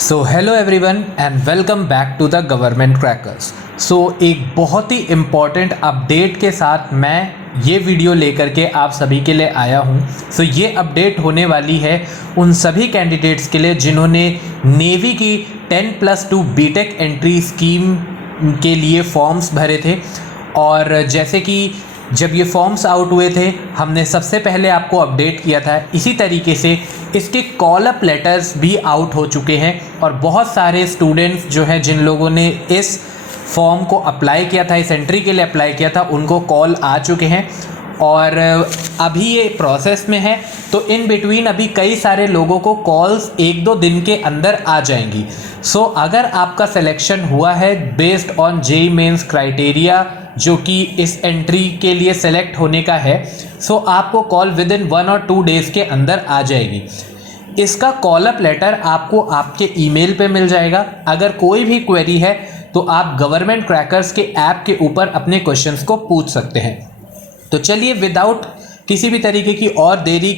So hello everyone and welcome back to the government crackers. So एक बहुत ही important update के साथ मैं ये वीडियो लेकर के आप सभी के लिए आया हूँ। सो ये अपडेट होने वाली है उन सभी कैंडिडेट्स के लिए जिन्होंने नेवी की 10+2 बीटेक एंट्री स्कीम के लिए फॉर्म्स भरे थे। और जैसे कि जब ये फॉर्म्स आउट हुए थे हमने सबसे पहले आपको अपडेट किया था, इसी तरीके से इसके कॉल अप लेटर्स भी आउट हो चुके हैं और बहुत सारे स्टूडेंट्स जो हैं जिन लोगों ने इस फॉर्म को अप्लाई किया था, इस एंट्री के लिए अप्लाई किया था, उनको कॉल आ चुके हैं और अभी ये प्रोसेस में है। तो इन बिटवीन अभी कई सारे लोगों को कॉल्स 1-2 दिन के अंदर आ जाएंगी। सो अगर आपका सिलेक्शन हुआ है based on JEE mains criteria जो कि इस एंट्री के लिए सेलेक्ट होने का है, सो आपको कॉल विद इन 1 और 2 डेज़ के अंदर आ जाएगी। इसका कॉल अप लेटर आपको आपके ईमेल पे मिल जाएगा। अगर कोई भी क्वेरी है तो आप गवर्नमेंट क्रैकर्स के ऐप के ऊपर अपने क्वेश्चंस को पूछ सकते हैं। तो चलिए विदाउट किसी भी तरीके की और देरी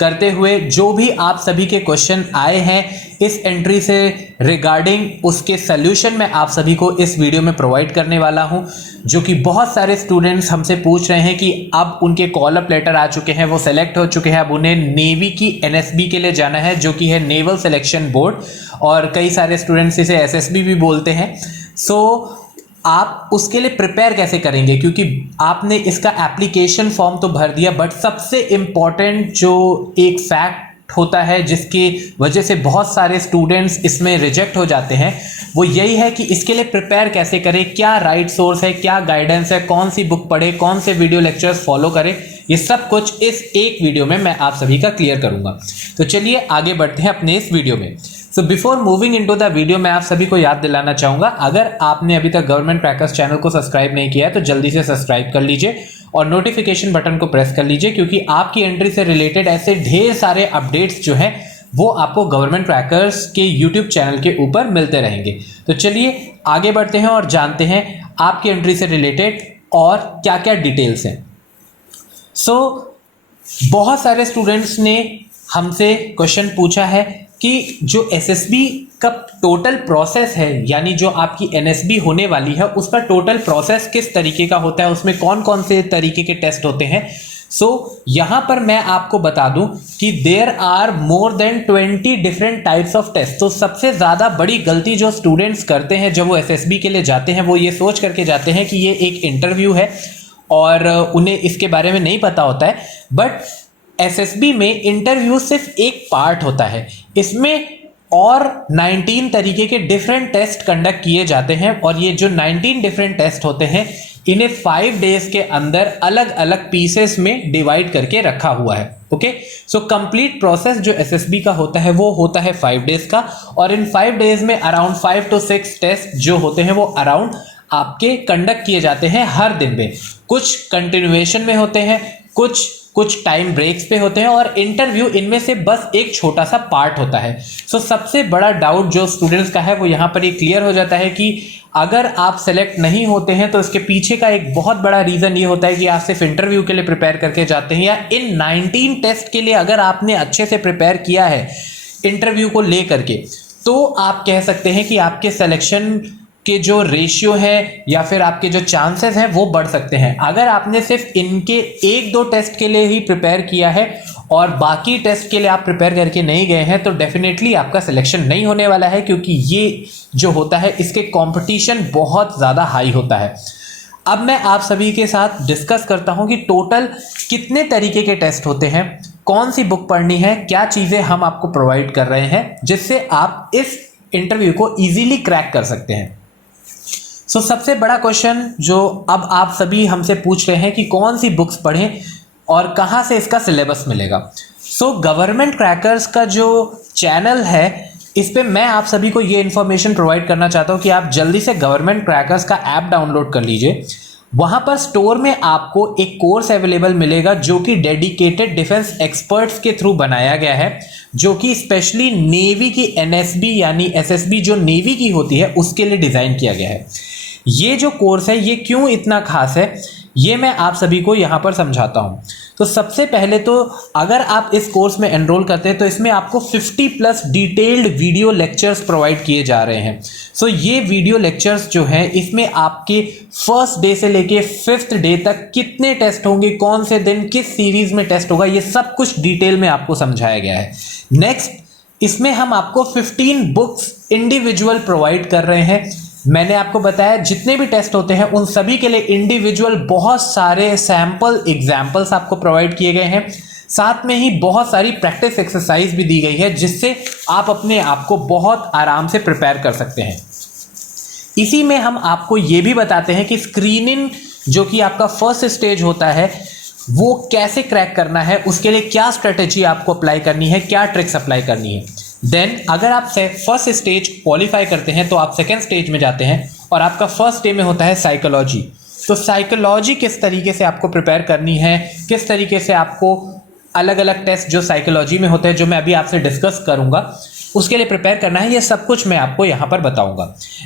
करते हुए जो भी आप सभी के क्वेश्चन आए हैं इस एंट्री से रिगार्डिंग उसके सल्यूशन मैं आप सभी को इस वीडियो में प्रोवाइड करने वाला हूं। जो कि बहुत सारे स्टूडेंट्स हमसे पूछ रहे हैं कि अब उनके कॉल अप लेटर आ चुके हैं, वो सेलेक्ट हो चुके हैं, अब उन्हें नेवी की एनएसबी के लिए जाना है जो कि है नेवल सिलेक्शन बोर्ड, और कई सारे स्टूडेंट्स इसे एसएसबी भी बोलते हैं। सो आप उसके लिए प्रिपेयर कैसे करेंगे, क्योंकि आपने इसका एप्लीकेशन फॉर्म तो भर दिया, बट सबसे इम्पॉर्टेंट जो एक फैक्ट होता है जिसकी वजह से बहुत सारे स्टूडेंट्स इसमें रिजेक्ट हो जाते हैं, वो यही है कि इसके लिए प्रिपेयर कैसे करें, क्या राइट सोर्स है, क्या गाइडेंस है, कौन सी बुक पढ़े, कौन से वीडियो लेक्चर्स फॉलो करें, ये सब कुछ इस एक वीडियो में मैं आप सभी का क्लियर करूंगा। तो चलिए आगे बढ़ते हैं अपने इस वीडियो में। So before moving into the video मैं आप सभी को याद दिलाना चाहूँगा, अगर आपने अभी तक गवर्नमेंट क्रैकर्स चैनल को सब्सक्राइब नहीं किया है तो जल्दी से सब्सक्राइब कर लीजिए और नोटिफिकेशन बटन को प्रेस कर लीजिए, क्योंकि आपकी एंट्री से रिलेटेड ऐसे ढेर सारे अपडेट्स जो हैं वो आपको गवर्नमेंट क्रैकर्स के यूट्यूब चैनल के ऊपर मिलते रहेंगे। तो चलिए आगे बढ़ते हैं और जानते हैं आपकी एंट्री से रिलेटेड और क्या क्या डिटेल्स हैं। सो बहुत सारे स्टूडेंट्स ने हमसे क्वेश्चन पूछा है कि जो एसएसबी का टोटल प्रोसेस है, यानी जो आपकी एनएसबी होने वाली है उसका टोटल प्रोसेस किस तरीके का होता है, उसमें कौन कौन से तरीके के टेस्ट होते हैं। सो यहाँ पर मैं आपको बता दूं कि there are more than 20 different types of test. तो सबसे ज़्यादा बड़ी गलती जो स्टूडेंट्स करते हैं जब वो एसएसबी के लिए जाते हैं, वो ये सोच करके जाते हैं कि ये एक इंटरव्यू है और उन्हें इसके बारे में नहीं पता होता है। बट एसएसबी में इंटरव्यू सिर्फ एक पार्ट होता है, इसमें और 19 तरीके के डिफरेंट टेस्ट कंडक्ट किए जाते हैं और ये जो 19 डिफरेंट टेस्ट होते हैं इन्हें 5 डेज के अंदर अलग अलग पीसेस में डिवाइड करके रखा हुआ है। ओके, सो कंप्लीट प्रोसेस जो एसएसबी का होता है वो होता है 5 डेज का, और इन 5 डेज में अराउंड 5 to 6 टेस्ट जो होते हैं वो अराउंड आपके कंडक्ट किए जाते हैं हर दिन में। कुछ कंटिन्यूएशन में होते हैं, कुछ टाइम ब्रेक्स पे होते हैं, और इंटरव्यू इनमें से बस एक छोटा सा पार्ट होता है। सो सबसे बड़ा डाउट जो स्टूडेंट्स का है वो यहाँ पर ये क्लियर हो जाता है कि अगर आप सेलेक्ट नहीं होते हैं तो इसके पीछे का एक बहुत बड़ा रीज़न ये होता है कि आप सिर्फ इंटरव्यू के लिए प्रिपेयर करके जाते हैं, या इन 19 टेस्ट के लिए अगर आपने अच्छे से प्रिपेयर किया है इंटरव्यू को ले करके, तो आप कह सकते हैं कि आपके सिलेक्शन के जो रेशियो है या फिर आपके जो चांसेस हैं वो बढ़ सकते हैं। अगर आपने सिर्फ इनके 1-2 टेस्ट के लिए ही प्रिपेयर किया है और बाकी टेस्ट के लिए आप प्रिपेयर करके नहीं गए हैं तो डेफिनेटली आपका सिलेक्शन नहीं होने वाला है, क्योंकि ये जो होता है इसके कंपटीशन बहुत ज़्यादा हाई होता है। अब मैं आप सभी के साथ डिस्कस करता हूँ कि टोटल कितने तरीके के टेस्ट होते हैं, कौन सी बुक पढ़नी है, क्या चीज़ें हम आपको प्रोवाइड कर रहे हैं जिससे आप इस इंटरव्यू को ईजिली क्रैक कर सकते हैं। सो सबसे बड़ा क्वेश्चन जो अब आप सभी हमसे पूछ रहे हैं कि कौन सी बुक्स पढ़ें और कहाँ से इसका सिलेबस मिलेगा। सो गवर्नमेंट क्रैकर्स का जो चैनल है इस पे मैं आप सभी को ये इन्फॉर्मेशन प्रोवाइड करना चाहता हूँ कि आप जल्दी से गवर्नमेंट क्रैकर्स का ऐप डाउनलोड कर लीजिए। वहाँ पर स्टोर में आपको एक कोर्स अवेलेबल मिलेगा जो कि डेडिकेटेड डिफेंस एक्सपर्ट्स के थ्रू बनाया गया है, जो कि स्पेशली नेवी की एनएसबी यानी एसएसबी जो नेवी की होती है उसके लिए डिज़ाइन किया गया है। ये जो कोर्स है ये क्यों इतना खास है ये मैं आप सभी को यहाँ पर समझाता हूँ। तो सबसे पहले तो अगर आप इस कोर्स में एनरोल करते हैं तो इसमें आपको 50 plus detailed video lectures provide किए जा रहे हैं। सो ये वीडियो लेक्चर्स जो हैं इसमें आपके फर्स्ट डे से लेके 5th डे तक कितने टेस्ट होंगे, कौन से दिन किस सीरीज में टेस्ट होगा, ये सब कुछ डिटेल में आपको समझाया गया है। नेक्स्ट, इसमें हम आपको 15 बुक्स इंडिविजुअल प्रोवाइड कर रहे हैं। मैंने आपको बताया जितने भी टेस्ट होते हैं उन सभी के लिए इंडिविजुअल बहुत सारे सैंपल एग्जाम्पल्स आपको प्रोवाइड किए गए हैं। साथ में ही बहुत सारी प्रैक्टिस एक्सरसाइज भी दी गई है जिससे आप अपने आप को बहुत आराम से प्रिपेयर कर सकते हैं। इसी में हम आपको ये भी बताते हैं कि स्क्रीनिंग जो कि आपका फर्स्ट स्टेज होता है वो कैसे क्रैक करना है, उसके लिए क्या स्ट्रेटेजी आपको अप्लाई करनी है, क्या ट्रिक्स अप्लाई करनी है। देन अगर आप फर्स्ट स्टेज क्वालिफाई करते हैं तो आप सेकेंड स्टेज में जाते हैं और आपका फर्स्ट डे में होता है साइकोलॉजी। तो साइकोलॉजी किस तरीके से आपको प्रिपेयर करनी है, किस तरीके से आपको अलग अलग टेस्ट जो साइकोलॉजी में होते हैं जो मैं अभी आपसे डिस्कस करूंगा उसके लिए प्रिपेयर करना है, ये सब कुछ मैं आपको यहाँ पर बताऊंगा।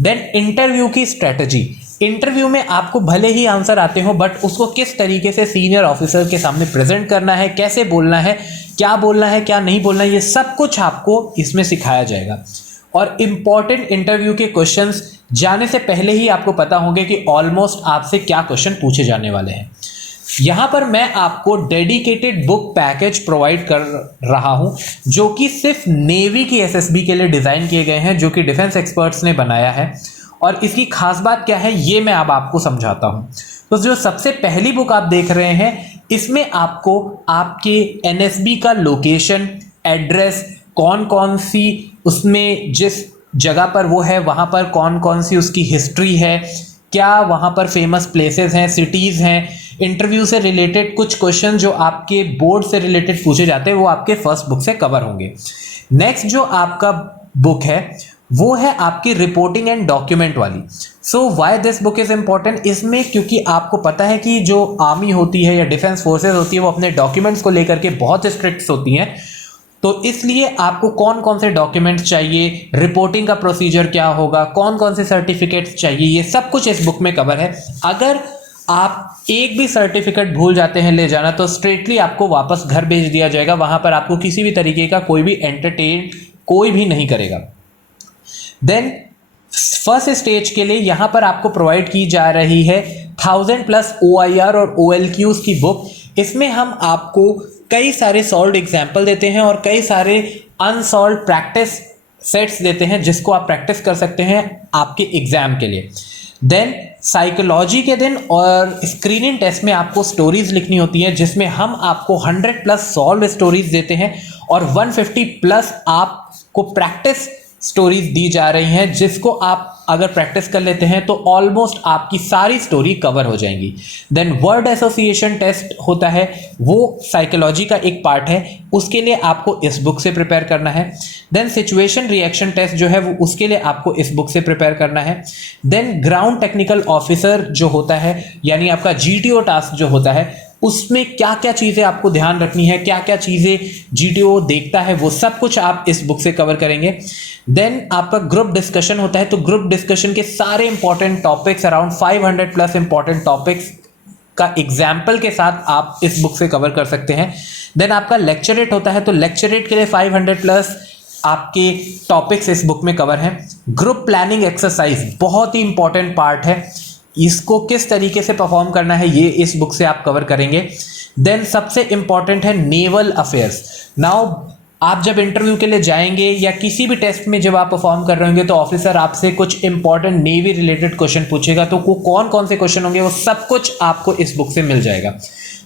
देन इंटरव्यू की स्ट्रेटजी, इंटरव्यू में आपको भले ही आंसर आते हो बट उसको किस तरीके से सीनियर ऑफिसर के सामने प्रेजेंट करना है, कैसे बोलना है, क्या नहीं बोलना है, ये सब कुछ आपको इसमें सिखाया जाएगा। और इम्पॉर्टेंट इंटरव्यू के क्वेश्चंस जाने से पहले ही आपको पता होंगे कि ऑलमोस्ट आपसे क्या क्वेश्चन पूछे जाने वाले हैं। यहाँ पर मैं आपको डेडिकेटेड बुक पैकेज प्रोवाइड कर रहा हूँ जो कि सिर्फ नेवी की एसएसबी के लिए डिज़ाइन किए गए हैं, जो कि डिफेंस एक्सपर्ट्स ने बनाया है। और इसकी खास बात क्या है ये मैं अब आपको समझाता हूँ। तो जो सबसे पहली बुक आप देख रहे हैं इसमें आपको आपके एनएसबी का लोकेशन, एड्रेस, कौन कौन सी उसमें जिस जगह पर वो है वहाँ पर कौन कौन सी उसकी हिस्ट्री है, क्या वहाँ पर फेमस प्लेसेस हैं, सिटीज़ हैं, इंटरव्यू से रिलेटेड कुछ क्वेश्चन जो आपके बोर्ड से रिलेटेड पूछे जाते हैं वो आपके फर्स्ट बुक से कवर होंगे। नेक्स्ट जो आपका बुक है वो है आपकी रिपोर्टिंग एंड डॉक्यूमेंट वाली। So why this book is important, इसमें क्योंकि आपको पता है कि जो आर्मी होती है या डिफेंस फोर्सेज होती है वो अपने डॉक्यूमेंट्स को लेकर के बहुत स्ट्रिक्ट होती हैं। तो इसलिए आपको कौन कौन से डॉक्यूमेंट्स चाहिए, रिपोर्टिंग का प्रोसीजर क्या होगा, कौन कौन से सर्टिफिकेट्स चाहिए, ये सब कुछ इस बुक में कवर है। अगर आप एक भी सर्टिफिकेट भूल जाते हैं ले जाना तो स्ट्रेटली आपको वापस घर भेज दिया जाएगा, वहां पर आपको किसी भी तरीके का कोई भी एंटरटेन कोई भी नहीं करेगा। देन फर्स्ट स्टेज के लिए यहां पर आपको प्रोवाइड की जा रही है 1000 प्लस OIR और OLQs की बुक। इसमें हम आपको कई सारे सॉल्व्ड एग्जाम्पल देते हैं और कई सारे अनसॉल्व्ड प्रैक्टिस सेट्स देते हैं जिसको आप प्रैक्टिस कर सकते हैं आपके एग्जाम के लिए। देन साइकोलॉजी के दिन और स्क्रीनिंग टेस्ट में आपको स्टोरीज लिखनी होती है जिसमें हम आपको 100 प्लस सॉल्व स्टोरीज देते हैं और 150 प्लस आपको प्रैक्टिस स्टोरीज दी जा रही हैं जिसको आप अगर प्रैक्टिस कर लेते हैं तो ऑलमोस्ट आपकी सारी स्टोरी कवर हो जाएंगी। देन वर्ड एसोसिएशन टेस्ट होता है, वो साइकोलॉजी का एक पार्ट है, उसके लिए आपको इस बुक से प्रिपेयर करना है। देन सिचुएशन रिएक्शन टेस्ट जो है वो उसके लिए आपको इस बुक से प्रिपेयर करना है। देन ग्राउंड टेक्निकल ऑफिसर जो होता है यानी आपका GTO टास्क जो होता है उसमें क्या क्या चीज़ें आपको ध्यान रखनी है, क्या क्या चीज़ें GTO देखता है, वो सब कुछ आप इस बुक से कवर करेंगे। देन आपका ग्रुप डिस्कशन होता है तो ग्रुप डिस्कशन के सारे important topics around 500 plus important topics का एग्जाम्पल के साथ आप इस बुक से कवर कर सकते हैं। देन आपका लेक्चरेट होता है तो लेक्चरेट के लिए 500 प्लस आपके टॉपिक्स इस बुक में कवर हैं। ग्रुप प्लानिंग एक्सरसाइज बहुत ही इंपॉर्टेंट पार्ट है, इसको किस तरीके से परफॉर्म करना है ये इस बुक से आप कवर करेंगे। देन सबसे इंपॉर्टेंट है नेवल अफेयर्स। नाउ आप जब इंटरव्यू के लिए जाएंगे या किसी भी टेस्ट में जब आप परफॉर्म कर रहे होंगे तो ऑफिसर आपसे कुछ इंपॉर्टेंट नेवी रिलेटेड क्वेश्चन पूछेगा, तो वो कौन कौन से क्वेश्चन होंगे वो सब कुछ आपको इस बुक से मिल जाएगा।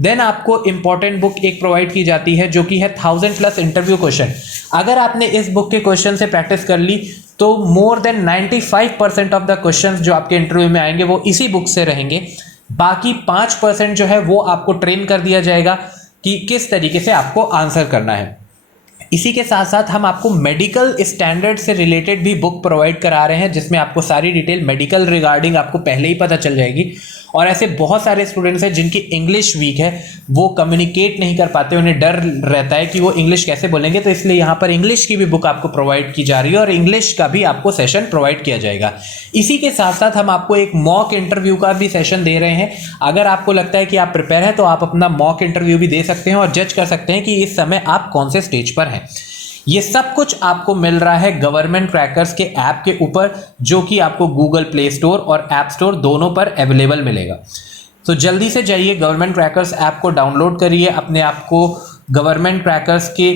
देन आपको इंपॉर्टेंट बुक एक प्रोवाइड की जाती है जो कि है 1000 प्लस इंटरव्यू क्वेश्चन। अगर आपने इस बुक के क्वेश्चन से प्रैक्टिस कर ली तो more than 95% of the questions जो आपके इंटरव्यू में आएंगे वो इसी बुक से रहेंगे। बाकी 5% जो है वो आपको ट्रेन कर दिया जाएगा कि किस तरीके से आपको आंसर करना है। इसी के साथ साथ हम आपको मेडिकल स्टैंडर्ड से रिलेटेड भी बुक प्रोवाइड करा रहे हैं जिसमें आपको सारी डिटेल मेडिकल रिगार्डिंग आपको पहले ही पता चल जाएगी। और ऐसे बहुत सारे स्टूडेंट्स हैं जिनकी इंग्लिश वीक है, वो कम्युनिकेट नहीं कर पाते, उन्हें डर रहता है कि वो इंग्लिश कैसे बोलेंगे। तो इसलिए यहाँ पर इंग्लिश की भी बुक आपको प्रोवाइड की जा रही है और इंग्लिश का भी आपको सेशन प्रोवाइड किया जाएगा। इसी के साथ साथ हम आपको एक मॉक इंटरव्यू का भी सेशन दे रहे हैं। अगर आपको लगता है कि आप प्रिपेयर हैं तो आप अपना मॉक इंटरव्यू भी दे सकते हैं और जज कर सकते हैं कि इस समय आप कौन से स्टेज पर हैं। ये सब कुछ आपको मिल रहा है गवर्नमेंट क्रैकर्स के ऐप के ऊपर, जो कि आपको गूगल प्ले स्टोर और ऐप स्टोर दोनों पर अवेलेबल मिलेगा। तो जल्दी से जाइए गवर्नमेंट क्रैकर्स ऐप को डाउनलोड करिए, अपने आप को गवर्नमेंट क्रैकर्स के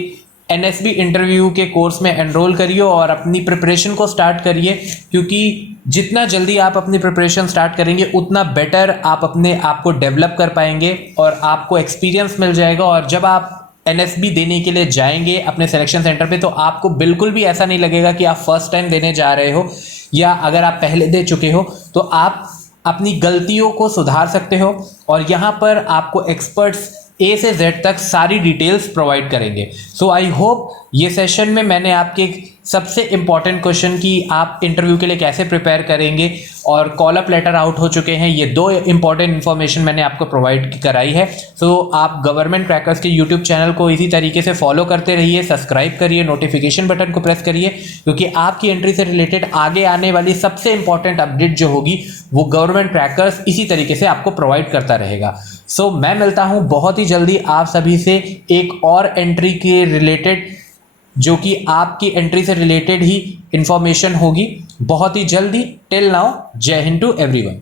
एनएसबी इंटरव्यू के कोर्स में एनरोल करिए और अपनी प्रिपरेशन को स्टार्ट करिए, क्योंकि जितना जल्दी आप अपनी प्रिपरेशन स्टार्ट करेंगे उतना बेटर आप अपने आप को डेवलप कर पाएंगे और आपको एक्सपीरियंस मिल जाएगा। और जब आप एनएसबी देने के लिए जाएंगे अपने सिलेक्शन सेंटर पे, तो आपको बिल्कुल भी ऐसा नहीं लगेगा कि आप फर्स्ट टाइम देने जा रहे हो, या अगर आप पहले दे चुके हो तो आप अपनी गलतियों को सुधार सकते हो। और यहाँ पर आपको एक्सपर्ट्स ए से जेड तक सारी डिटेल्स प्रोवाइड करेंगे। सो आई होप ये सेशन में मैंने आपके सबसे इंपॉर्टेंट क्वेश्चन कि आप इंटरव्यू के लिए कैसे प्रिपेयर करेंगे और कॉल अप लेटर आउट हो चुके हैं, ये दो इंपॉर्टेंट इन्फॉर्मेशन मैंने आपको प्रोवाइड कराई है। सो आप गवर्नमेंट क्रैकर्स के यूट्यूब चैनल को इसी तरीके से फॉलो करते रहिए, सब्सक्राइब करिए, नोटिफिकेशन बटन को प्रेस करिए, क्योंकि आपकी एंट्री से रिलेटेड आगे आने वाली सबसे इंपॉर्टेंट अपडेट जो होगी वो गवर्नमेंट क्रैकर्स इसी तरीके से आपको प्रोवाइड करता रहेगा। सो मैं मिलता हूँ बहुत ही जल्दी आप सभी से एक और एंट्री के रिलेटेड, जो कि आपकी एंट्री से रिलेटेड ही इंफॉर्मेशन होगी बहुत ही जल्दी। टिल नाउ, जय हिंद टू एवरीवन।